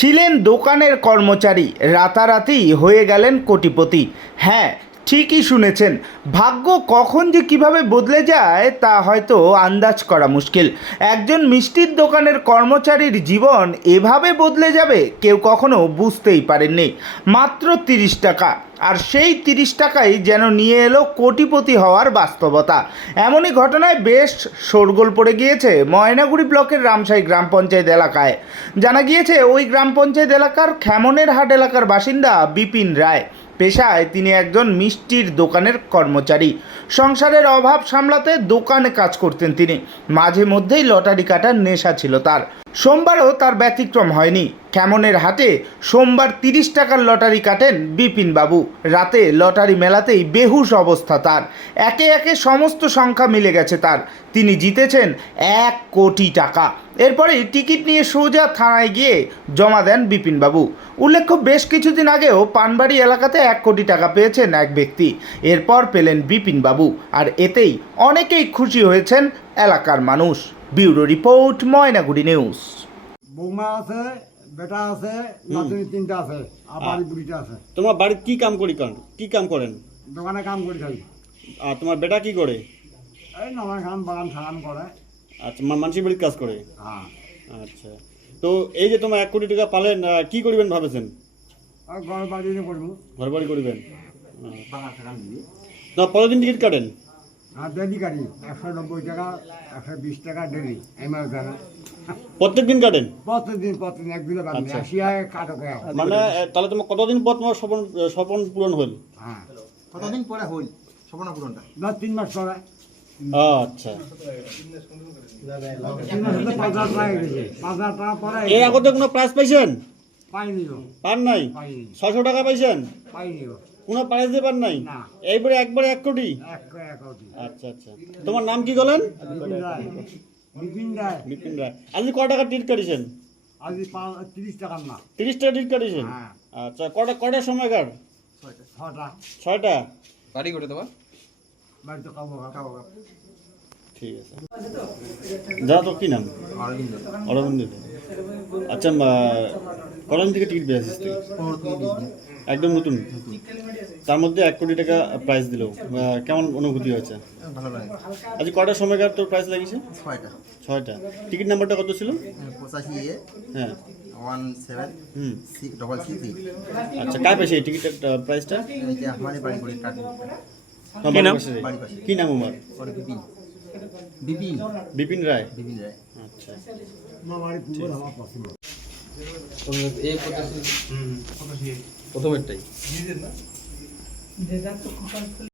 ছিলেন দোকানের কর্মচারী। রাতারাতি হয়ে গেলেন কোটিপতি। হ্যাঁ ঠিকই শুনেছেন। ভাগ্য কখন যে কীভাবে বদলে যায়, তা হয়তো আন্দাজ করা মুশকিল। একজন মিষ্টির দোকানের কর্মচারীর জীবন এভাবে বদলে যাবে, কেউ কখনো বুঝতেই পারেননি। মাত্র তিরিশ টাকা। আর সেই তিরিশ টাকাই যেন নিয়ে এলো কোটিপতি হওয়ার বাস্তবতা। এমনই ঘটনায় বেশ শোরগোল পড়ে গিয়েছে ময়নাগুড়ি ব্লকের রামসাই গ্রাম পঞ্চায়েত এলাকায়। জানা গিয়েছে, ওই গ্রাম পঞ্চায়েত এলাকার খেমনের হাট এলাকার বাসিন্দা বিপিন রায়। পেশায় তিনি একজন মিষ্টির দোকানের কর্মচারী। সংসারের অভাব সামলাতে দোকানে কাজ করতেন তিনি। মাঝে মধ্যেই লটারি কাটার নেশা ছিল তার। সোমবারও তার ব্যতিক্রম হয়নি। কেমনের হাটে সোমবার তিরিশ টাকার লটারি কাটেন বিপিন বাবু। রাতে লটারি মেলাতেই বেহুশ অবস্থা তার। একে একে সমস্ত সংখ্যা মিলে গেছে তার। তিনি জিতেছেন এক কোটি টাকা। এরপরেই টিকিট নিয়ে সোজা থানায় গিয়ে জমা দেন বিপিনবাবু উল্লেখ্য, বেশ কিছুদিন আগেও পানবাড়ি এলাকাতে এক কোটি টাকা পেয়েছেন এক ব্যক্তি। এরপর পেলেন বিপিনবাবু আর এতেই অনেকেই খুশি হয়েছেন এলাকার মানুষ। Bureau report, Maynaguri news. বৌমা আছে? বেটা আছে নাতনি তিনটা আছে আর বাড়ি বুড়িটা আছে। তোমার বাড়ির কি কাম করি করেন কি কাম করেন? দোকানে কাম করে থাকি আর তোমার বেটা কি করে? এই নানা খান বাগান সাগান করে। আচ্ছা মা- মানুষের বাড়ির কাজ করে? হ্যাঁ। আচ্ছা। তো এই যে তোমার এক কোটি টাকা পালেন কি করবেন ভাবেছেন? ঘর বাড়ি করব। ঘর বাড়ি করবেন? না কতদিন টিকিট কাটেন? আর ডেলি গাড়ি একশো নব্বই টাকা একশো বিশ টাকা ডেলি এমআর জানা প্রত্যেক দিন কাটেন প্রতিদিন প্রতিদিন একদিনে বাদ নেই আচ্ছা। মানে তাহলে তোমার কতদিন পর তোমার স্বপন স্বপন পূরণ হল? হ্যাঁ। কতদিন পরে হইল সপনা পূরণটা? দশ তিন মাস পরে। আচ্ছা। এর আগতে কোনো প্রাইজ পাইছেন? পাইনি পান নাই? ছশো টাকা পাইছেন। কোনো প্রাইজ দেবার নাই? এইবারে একবারে এক কোটি। আচ্ছা আচ্ছা। তোমার নাম কি বলেন? বিপিন রায়। বিপিন রায়। আপনি ক টাকা টিকিট কাটিয়েছেন আজ তিরিশ টাকার না। তিরিশ টাকা কাটিয়েছেন হ্যাঁ। আচ্ছা কটা কটার সময়কার? ছটা ছয়টা। বাড়ি করে দেবা বাড়িতে খাব খাব ঠিক আছে। যা তো কি নাম? অরবিন্দ। অরবিন্দ। দে। আচ্ছা কলম থেকে টিকিট পেয়েছিস তুই। একদম নতুন। তার মধ্যে এক কোটি টাকা প্রাইজ দিল। কেমন অনুভূতি হয়েছে? ভালো লাগে। আজকে কটার সময়কার তোর প্রাইস লাগিয়েছে ছয়টা। ছয়টা। টিকিট নাম্বারটা কত ছিল? পঁচাশি হ্যাঁ। ওয়ান সেভেন হুম। ডবল সিক্স আচ্ছা কার পেয়েছে এই টিকিটের প্রাইসটা বাড়ি করে কি নাম? কি নাম আমার বিপিন। বিপিন। বিপিন রায়? বিপিন রায়। আচ্ছা। এই প্রথমেরটাই।